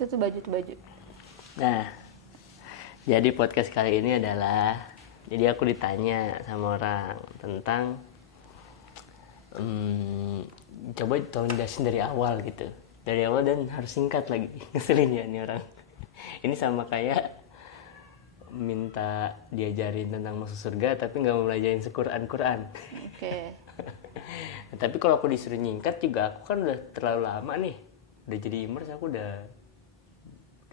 Itu tuh baju. Nah, jadi podcast kali ini adalah, jadi aku ditanya sama orang tentang, coba tolong jelasin dari awal gitu. Dari awal dan harus singkat lagi. Ngeselin ya ini orang. Ini sama kayak minta diajarin tentang masuk surga tapi nggak mau belajarin Quran. Oke. Tapi kalau aku disuruh nyingkat juga aku kan udah terlalu lama nih. Udah jadi imers aku udah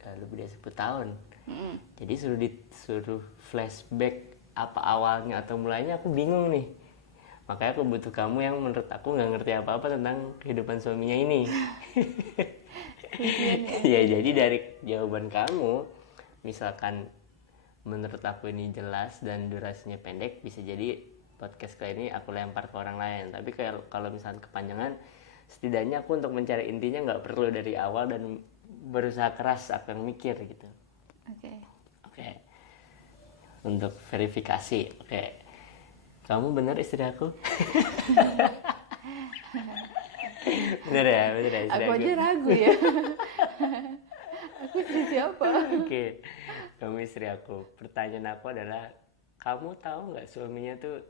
lebih dari 10 tahun. Jadi disuruh flashback apa awalnya atau mulainya aku bingung nih. Makanya aku butuh kamu yang menurut aku nggak ngerti apa-apa tentang kehidupan suaminya ini. Ya jadi dari jawaban kamu, misalkan menurut aku ini jelas dan durasinya pendek, bisa jadi podcast kali ini aku lempar ke orang lain. Tapi kalau misalkan kepanjangan, setidaknya aku untuk mencari intinya nggak perlu dari awal dan berusaha keras aku yang mikir gitu. Oke. Untuk verifikasi, oke. Kamu benar istri aku? Bener ya istri Aku aja ragu ya. Aku istri siapa? Oke. Kamu istri aku. Pertanyaan aku adalah, kamu tahu nggak suaminya tuh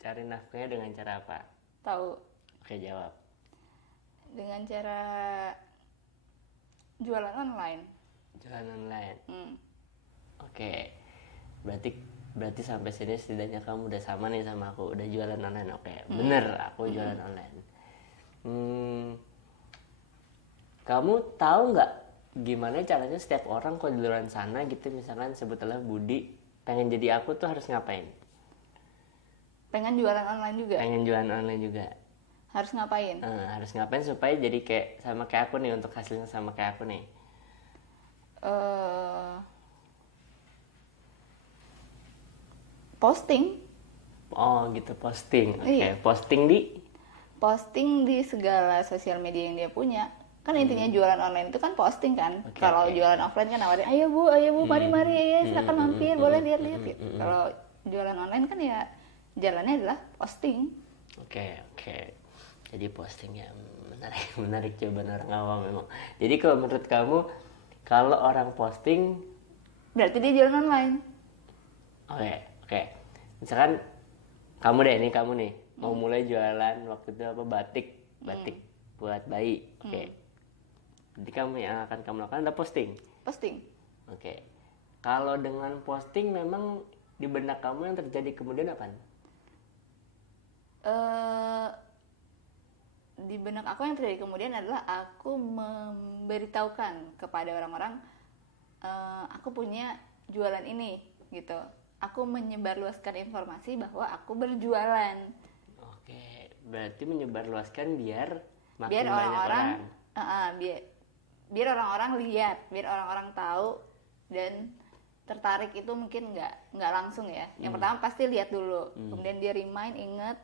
cari nafkahnya dengan cara apa? Tahu. Oke, jawab. Dengan cara jualan online. Jualan online. Oke. Berarti sampai sini setidaknya kamu udah sama nih sama aku, udah jualan online. Oke, bener aku jualan online. Kamu tahu nggak gimana caranya setiap orang kalau di luar sana gitu, misalkan sebetulnya Budi pengen jadi aku tuh harus ngapain? Pengen jualan online juga? Pengen jualan online juga. Harus ngapain? Harus ngapain supaya jadi kayak sama kayak aku nih, untuk hasilnya sama kayak aku nih? Posting. Oh gitu, posting. Oke. Iya. Posting di segala sosial media yang dia punya. Kan intinya jualan online itu kan posting kan. Kalau jualan offline kan nawarin, ayo bu, mari, ya silakan mampir, boleh lihat gitu. Kalau jualan online kan ya jalannya adalah posting. Oke. Jadi posting ya, menarik jawaban orang awam memang. Jadi kalau menurut kamu, kalau orang posting berarti dia jualan online. Oke. Misalkan kamu nih mau mulai jualan waktu itu batik buat bayi. Oke. Jadi yang akan kamu lakukan adalah posting. Oke. Kalau dengan posting memang di benak kamu yang terjadi kemudian apa? Di benak aku yang terjadi kemudian adalah aku memberitahukan kepada orang-orang, aku punya jualan ini gitu. Aku menyebarluaskan informasi bahwa aku berjualan. Oke, berarti menyebarluaskan biar makin biar banyak orang. orang. Biar orang-orang lihat, biar orang-orang tahu dan tertarik. Itu mungkin nggak langsung ya. Yang pertama pasti lihat dulu, kemudian dia inget,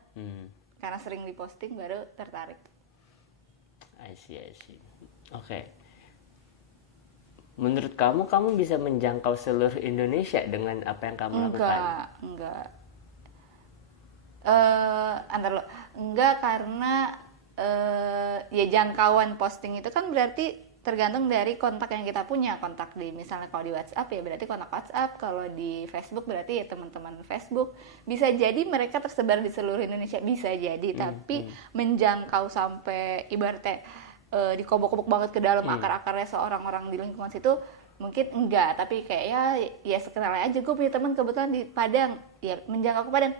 karena sering diposting baru tertarik. I see. Oke. Menurut kamu bisa menjangkau seluruh Indonesia dengan apa yang kamu lakukan? Enggak. Enggak, karena ya jangkauan posting itu kan berarti tergantung dari kontak yang kita punya. Kontak misalnya kalau di WhatsApp ya berarti kontak WhatsApp, kalau di Facebook berarti ya teman-teman Facebook. Bisa jadi mereka tersebar di seluruh Indonesia, bisa jadi, tapi menjangkau sampai ibaratnya dikobok-kobok banget ke dalam akar-akarnya seorang orang di lingkungan situ mungkin enggak. Tapi kayak ya sekenal aja, gue punya teman kebetulan di Padang, ya menjangkau ke Padang,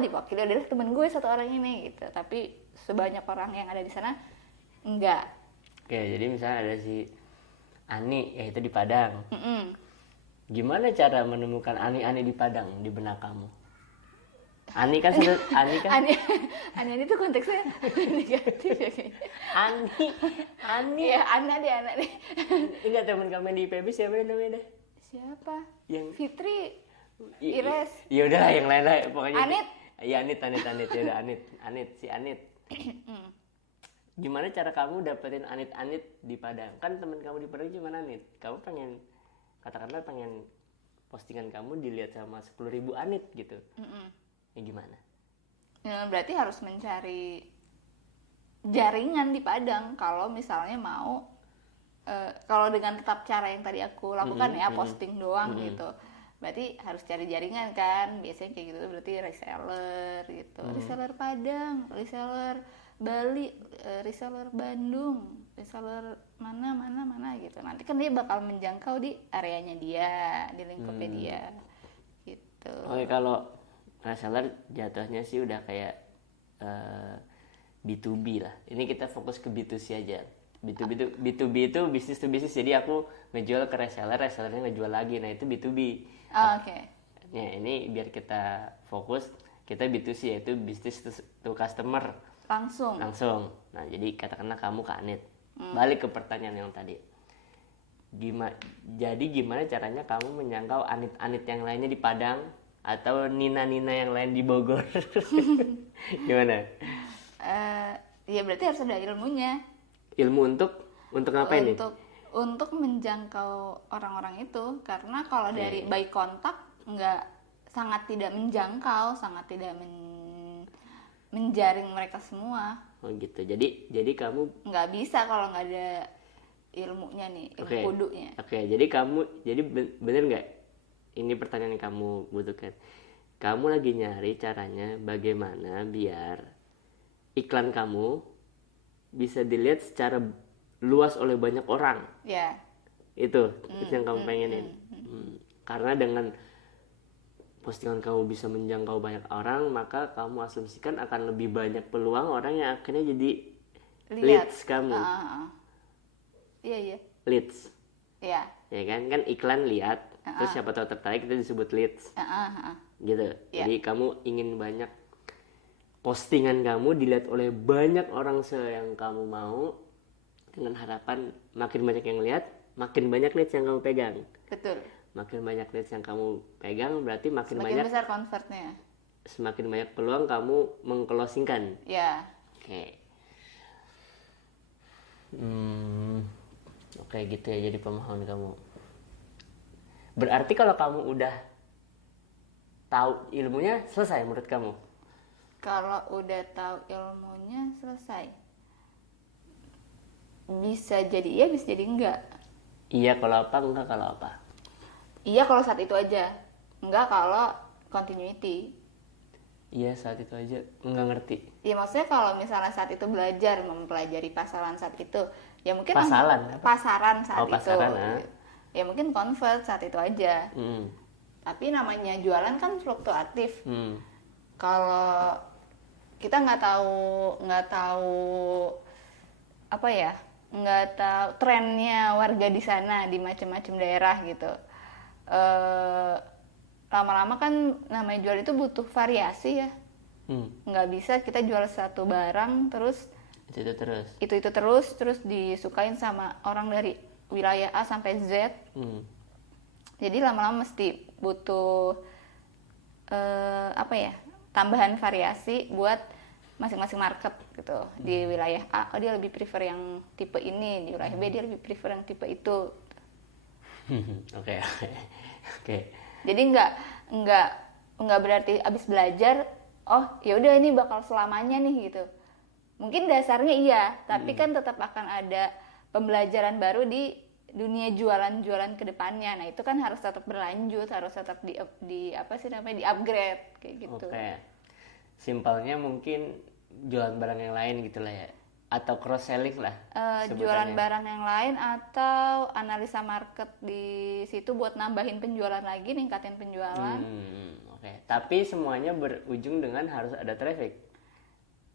diwakili adalah teman gue satu orang ini gitu. Tapi sebanyak orang yang ada di sana enggak. Oke, jadi misalnya ada si Ani, yaitu di Padang. Gimana cara menemukan Ani di Padang di benak kamu? Ani kan Ani itu konteksnya negatif ya kayaknya. Ani. Ya, anak deh. Enggak, teman kamu di IPB siapa namanya deh? Siapa? Yang Fitri, Ires. Ya udahlah yang lain lah pokoknya. Anit. Iya, Anit. Ya udah Anit. Gimana cara kamu dapetin Anit di Padang? Kan teman kamu di Padang cuma Anit. Kamu pengen postingan kamu dilihat sama 10.000 Anit gitu. Ya gimana? Ya, berarti harus mencari jaringan di Padang kalau misalnya mau kalau dengan tetap cara yang tadi aku lakukan ya, posting doang gitu, berarti harus cari jaringan kan, biasanya kayak gitu tuh berarti reseller gitu, reseller Padang, reseller Bali, reseller Bandung, reseller mana gitu. Nanti kan dia bakal menjangkau di areanya dia, di lingkupnya dia gitu. Oke, kalau reseller jatuhnya sih udah kayak B2B lah. Ini kita fokus ke B2C aja. B2B itu bisnis to bisnis. Jadi aku ngejual ke reseller, resellernya ngejual lagi. Nah, itu B2B. Oke. Ya, ini biar kita fokus, kita B2C yaitu business to customer. Langsung. Nah, jadi katakanlah kamu ke Anit. Balik ke pertanyaan yang tadi. Gimana caranya kamu menjangkau Anit-Anit yang lainnya di Padang atau Nina-Nina yang lain di Bogor? Gimana? Ya berarti harus ada ilmunya. Ilmu untuk ngapain nih? Untuk menjangkau orang-orang itu, karena kalau dari by kontak sangat tidak menjangkau, sangat tidak menjaring mereka semua. Oh gitu. Jadi kamu nggak bisa kalau nggak ada ilmunya nih, ilmu kudunya. Oke, jadi bener nggak? Ini pertanyaan yang kamu butuhkan. Kamu lagi nyari caranya bagaimana biar iklan kamu bisa dilihat secara luas oleh banyak orang. Ya. Itu yang kamu pengenin. Karena dengan postingan kamu bisa menjangkau banyak orang, maka kamu asumsikan akan lebih banyak peluang orang yang akhirnya jadi leads kamu. Iya. Leads. Iya. Ya kan iklan lihat, terus siapa tahu tertarik itu disebut leads. Gitu. Jadi kamu ingin banyak postingan kamu dilihat oleh banyak orang yang kamu mau, dengan harapan makin banyak yang lihat, makin banyak leads yang kamu pegang. Betul. Makin banyak leads yang kamu pegang berarti makin semakin banyak besar convertnya. Semakin banyak peluang kamu mengclosingkan. Ya. Oke. Oke gitu ya, jadi pemahaman kamu. Berarti kalau kamu udah tahu ilmunya, selesai menurut kamu? Kalau udah tahu ilmunya, selesai. Bisa jadi iya, bisa jadi enggak. Iya kalau apa, enggak kalau apa? Iya kalau saat itu aja, enggak kalau continuity. Iya saat itu aja, enggak ngerti. Iya maksudnya kalau misalnya saat itu belajar mempelajari pasaran saat itu, ya mungkin pasaran saat itu. Ya mungkin convert saat itu aja. Tapi namanya jualan kan fluktuatif. Kalau kita nggak tahu apa ya, nggak tahu trennya warga di sana di macam-macam daerah gitu. Lama-lama kan namanya jual itu butuh variasi ya. Nggak bisa kita jual satu barang terus itu terus disukain sama orang dari wilayah A sampai Z. Jadi lama-lama mesti butuh tambahan variasi buat masing-masing market gitu. Di wilayah A dia lebih prefer yang tipe ini, di wilayah B dia lebih prefer yang tipe itu. Oke. Jadi nggak berarti abis belajar oh ya udah ini bakal selamanya nih gitu. Mungkin dasarnya iya, tapi kan tetap akan ada pembelajaran baru di dunia jualan-jualan ke depannya. Nah, itu kan harus tetap berlanjut, harus tetap di upgrade kayak gitu. Oke. Simpelnya mungkin jualan barang yang lain gitu lah ya. Atau cross selling lah. Jualan barang yang lain atau analisa market di situ buat nambahin penjualan lagi, ningkatin penjualan. Oke. Tapi semuanya berujung dengan harus ada traffic.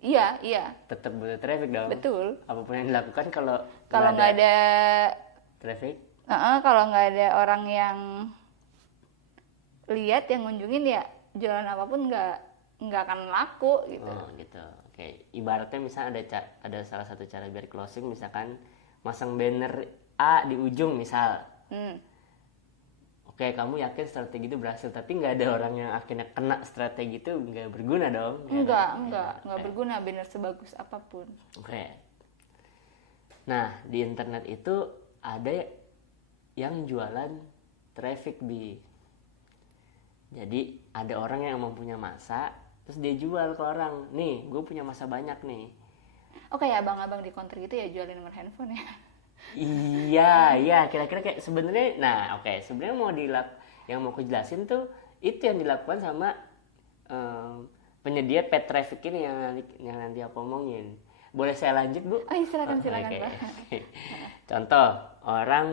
Iya. Tetap butuh traffic dong. Betul. Apapun yang dilakukan kalau nggak ada traffic. Kalau nggak ada orang yang lihat yang ngunjungin ya jualan apapun nggak akan laku gitu. Oh gitu. Oke. Ibaratnya misalnya ada salah satu cara biar closing, misalkan masang banner A di ujung misal. Oke, kamu yakin strategi itu berhasil, tapi nggak ada orang yang akhirnya kena strategi itu, nggak berguna dong? Nggak berguna banner sebagus apapun. Oke. Nah, di internet itu ada yang jualan traffic bi. Jadi ada orang yang mempunyai masa, terus dia jual ke orang. Nih, gue punya masa banyak nih. Oke ya, abang-abang di counter gitu ya jualin nomor handphone ya. Iya, iya, kira-kira kayak sebenarnya, nah oke, sebenarnya yang mau aku jelasin tuh itu yang dilakukan sama penyedia paid traffic ini yang nanti aku omongin. Boleh saya lanjut, Bu? Oh iya, silakan silakan Oke. Pak. Contoh, orang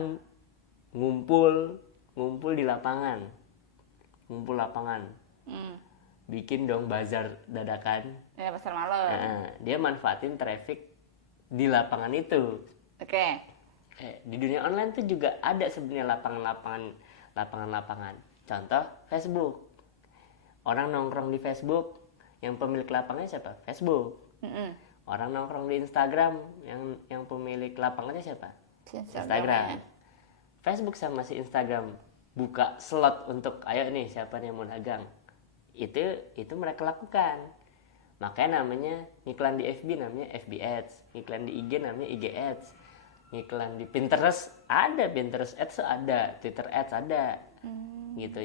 ngumpul ngumpul di lapangan, ngumpul lapangan, Hmm. bikin dong bazar dadakan. Ya pasar malam. Nah, dia manfaatin traffic di lapangan itu. Oke. Di dunia online tuh juga ada sebenarnya lapangan-lapangan. Contoh Facebook. Orang nongkrong di Facebook, yang pemilik lapangannya siapa? Facebook. Mm-mm. Orang nongkrong di Instagram, yang pemilik lapangannya siapa? Instagram. Ya. Facebook sama si Instagram buka slot untuk ayo nih siapa nih yang mau dagang. Itu mereka lakukan. Makanya namanya iklan di FB namanya FB Ads, iklan di IG namanya IG Ads, iklan di Pinterest ada Pinterest Ads ada, Twitter Ads ada, gitu.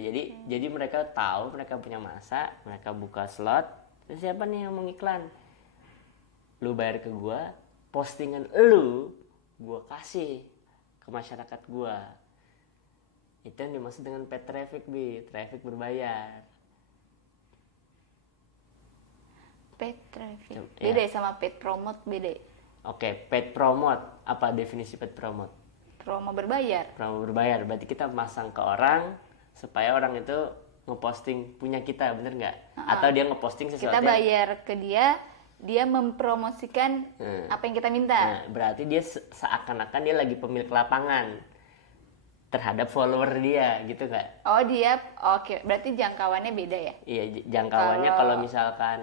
Jadi mereka tahu, mereka punya masa, mereka buka slot. Terus siapa nih yang mau iklan? Lu bayar ke gua, postingan gua kasih ke masyarakat gua. Itu yang dimaksud dengan paid traffic, traffic berbayar. Paid traffic. Ya. Beda sama paid promote, beda. Oke, paid promote. Apa definisi paid promote? Promo berbayar. Promo berbayar, berarti kita masang ke orang supaya orang itu ngeposting punya kita, bener nggak? Atau dia ngeposting sesuatu Kita bayar ke dia, dia mempromosikan apa yang kita minta. Nah, berarti dia seakan-akan dia lagi pemilik lapangan terhadap follower dia, gitu nggak? Oh dia, oke. Berarti jangkauannya beda ya? Iya, jangkauannya kalau misalkan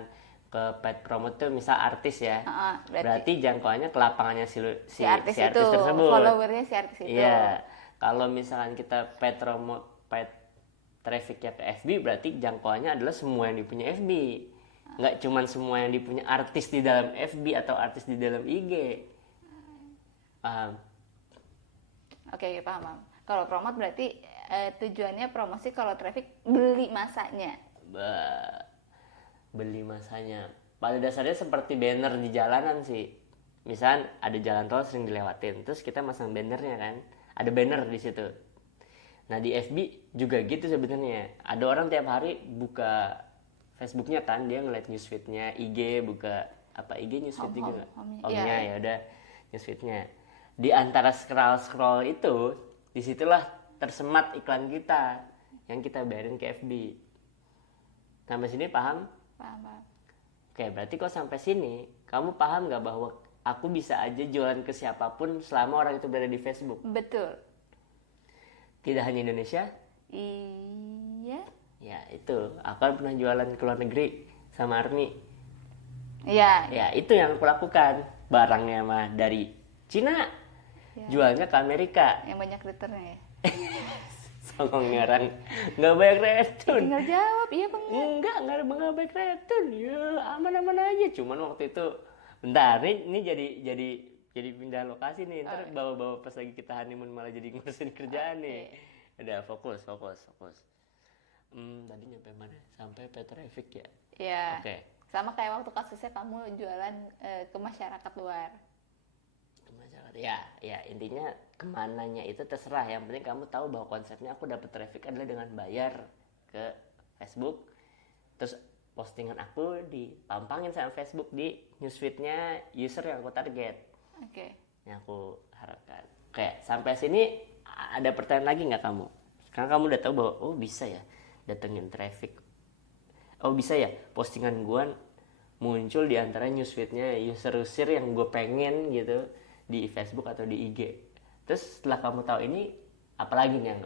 ke paid promote tuh misal artis ya, berarti jangkauannya ke lapangannya si artis itu, tersebut. followernya si artis itu. Iya, kalau misalkan kita paid traffic ya ke FB, berarti jangkauannya adalah semua yang dipunya FB, nggak cuman semua yang dipunya artis di dalam FB atau artis di dalam IG. Paham? Oke, paham. Kalau promote berarti tujuannya promosi, kalau traffic beli masanya. Beli masanya. Pada dasarnya seperti banner di jalanan sih. Misal ada jalan tol sering dilewatin, terus kita masang bannernya kan. Ada banner di situ. Nah di FB juga gitu sebenarnya. Ada orang tiap hari buka Facebooknya kan, dia ngeliat newsfeednya, IG buka apa IG newsfeed juga. Home-nya ya udah newsfeednya. Di antara scroll itu, disitulah tersemat iklan kita yang kita bayarin ke FB. Sampai sini paham? Paham. Oke, berarti kok sampai sini kamu paham nggak bahwa aku bisa aja jualan ke siapapun selama orang itu berada di Facebook? Betul. Tidak hanya Indonesia? Iya. Ya itu, aku kan pernah jualan ke luar negeri sama Army. Iya. Ya itu yang aku lakukan. Barangnya mah dari Cina, jualnya ke Amerika. Yang banyak returnnya ya. Songong orang nggak banyak return. Tinggal jawab iya bang. Nggak ada nggak banyak return. Ya aman-aman aja. Cuman waktu itu, bentar ini jadi pindah lokasi nih. Ntar bawa-bawa pas lagi kita honeymoon malah jadi ngurusin kerjaan nih. Udah fokus. Tadi nyampe mana? Sampai paid traffic ya? Iya. Oke. Sama kayak waktu kasusnya kamu jualan ke masyarakat luar. Ke masyarakat. Ya intinya kemananya itu terserah. Yang penting kamu tahu bahwa konsepnya aku dapat traffic adalah dengan bayar ke Facebook. Terus postingan aku dipampangin sama Facebook di newsfeednya user yang aku target. Oke. Yang aku harapkan. Oke, sampai sini ada pertanyaan lagi nggak kamu? Sekarang kamu udah tahu bahwa oh bisa ya datengin traffic. Oh bisa ya postingan gue muncul di antara newsfeednya user-user yang gue pengen gitu di Facebook atau di IG. Terus setelah kamu tahu ini, apalagi nih yang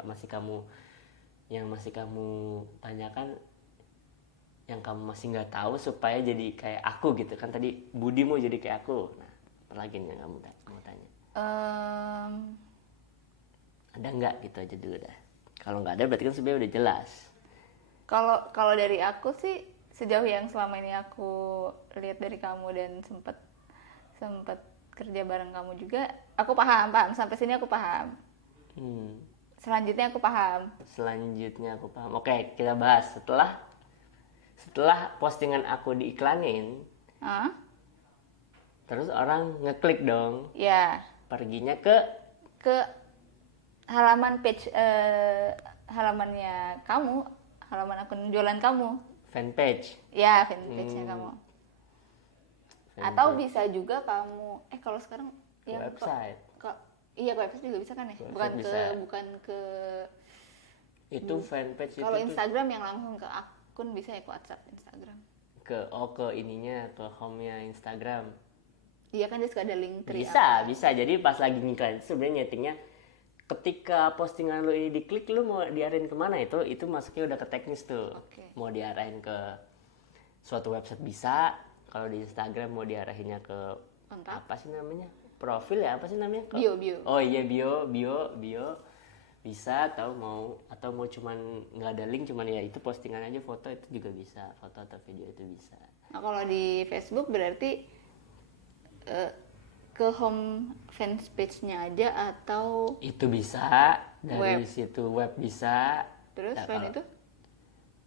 masih kamu tanyakan, yang kamu masih nggak tahu supaya jadi kayak aku gitu kan, tadi Budi mau jadi kayak aku. Nah, apalagi nih yang kamu mau tanya? Ada nggak gitu aja dulu dah. Kalau nggak ada berarti kan sebenarnya udah jelas. Kalau dari aku sih, sejauh yang selama ini aku lihat dari kamu dan sempat kerja bareng kamu juga, aku paham sampai sini aku paham. Selanjutnya aku paham. Oke, kita bahas setelah postingan aku diiklanin. Terus orang ngeklik dong. Ya. Perginya ke ke halaman page halamannya kamu, halaman akun jualan kamu. Fanpage. Ya, fanpage-nya kamu. Atau Fanpage. bisa juga kamu kalau sekarang ya Website. iya, ke website juga bisa kan ya? Website Bukan bisa. bukan ke Itu fanpage kalau itu tuh Instagram yang langsung ke akun bisa ya, ke WhatsApp Instagram. ke ininya, ke home-nya Instagram. Iya kan dia suka ada link tree. Bisa. Jadi pas lagi ngiklan itu sebenarnya nyetingnya ketika postingan lu ini diklik, lu mau diarahin kemana itu masuknya udah ke teknis tuh. Oke. Mau diarahin ke suatu website bisa, kalau di Instagram mau diarahinnya ke Kontak. apa sih namanya? Profil ya, apa sih namanya? Bio. Oh iya, bio bisa, atau mau cuman nggak ada link, cuman ya itu postingan aja foto, itu juga bisa, foto atau video itu bisa. Nah, kalau di Facebook berarti ke home fans page-nya aja atau Itu bisa, Web. dari situ web bisa. terus Nah, selain kalau- itu?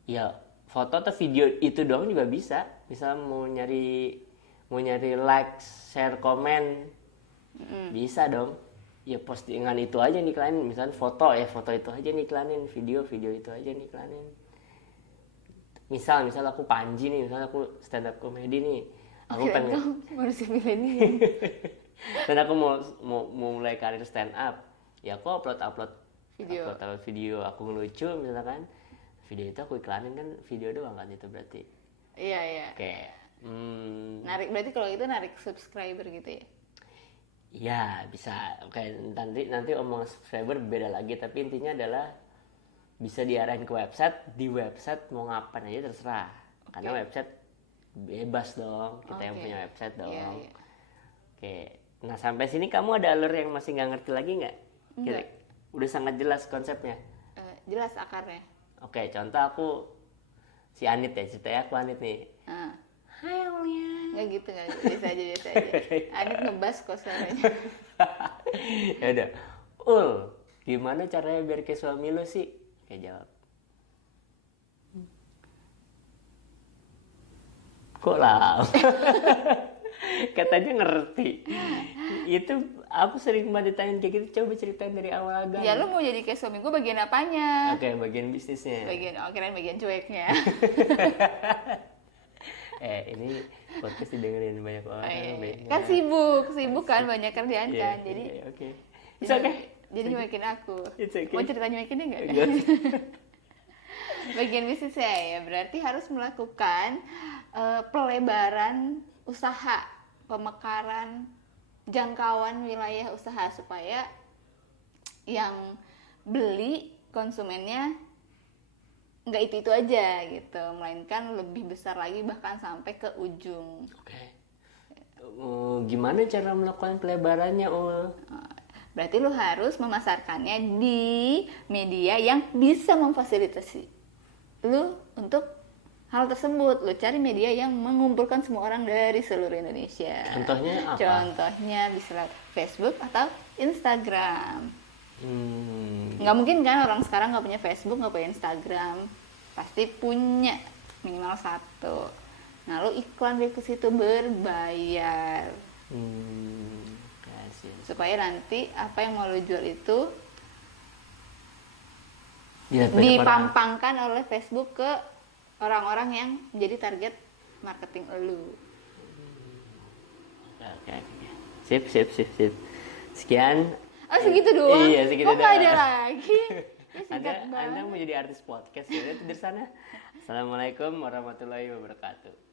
Ya foto atau video itu doang juga bisa. Misal mau nyari like, share, komen, bisa dong. Ya postingan itu aja diiklanin. Misal foto itu aja diiklanin, video itu aja diiklanin. Misal aku Panji nih, misal aku stand up comedy nih. Aku Kirain pengen kamu manusia milenial. dan aku mau mulai karir stand up. Ya aku upload Video. video aku ngelucu misalkan. Video itu aku iklanin, kan video doang kan itu berarti. Iya. Kayak Narik, berarti kalau itu narik subscriber gitu ya? ya bisa. Oke, nanti omong subscriber beda lagi, tapi intinya adalah bisa diarahin ke website. Di website mau ngapain aja terserah. Karena website bebas dong, kita yang Oke. punya website dong. Iya. Oke, nah sampai sini kamu ada alur yang masih nggak ngerti lagi nggak? Nggak. Udah sangat jelas konsepnya. Jelas akarnya. Oke, contoh aku si Anit ya, ceritanya aku Anit nih. Ah. Hai Aulia. Nggak gitu, biasa aja. Anit ngebas kok suaranya. Ya udah, gimana caranya biar kayak suami lu sih? Kayak jawab. Kok lah? Katanya ngerti. Itu aku sering banget ditanyain kayak gitu. Coba ceritain dari awal agak. Ya lu mau jadi kayak suami gue bagian apanya? Oke, bagian bisnisnya. Kirain bagian cueknya. Ini podcast didengerin banyak orang. Beda. Kan sibuk kan, banyak kerjaan Iya, kan. Jadi iya, oke. It's okay. Jadi nyuekin aku. It's okay. Mau cerita nyuekinnya nggak? Enggak. Bagian bisnisnya ya berarti harus melakukan pelebaran usaha, pemekaran jangkauan wilayah usaha supaya yang beli konsumennya nggak itu aja gitu, melainkan lebih besar lagi bahkan sampai ke ujung. Oke. Gimana cara melakukan pelebarannya, Berarti lu harus memasarkannya di media yang bisa memfasilitasi lu untuk hal tersebut. Lu cari media yang mengumpulkan semua orang dari seluruh Indonesia. Contohnya apa? Contohnya bisa lewat Facebook atau Instagram. Hmm, Nggak mungkin kan orang sekarang nggak punya Facebook, nggak punya Instagram. Pasti punya minimal satu. Nah, lu iklan di situ berbayar. kasih. Supaya nanti apa yang mau lu jual itu Dilihat banyak orang. dipampangkan oleh Facebook ke orang-orang yang menjadi target marketing lu. Oke. Sip. Sekian. Oh segitu doang? Iya, segitu Kok nggak ada doang. lagi? Ya, singkat Anda banget. mau jadi artis podcast ya, itu dari sana. Assalamualaikum warahmatullahi wabarakatuh.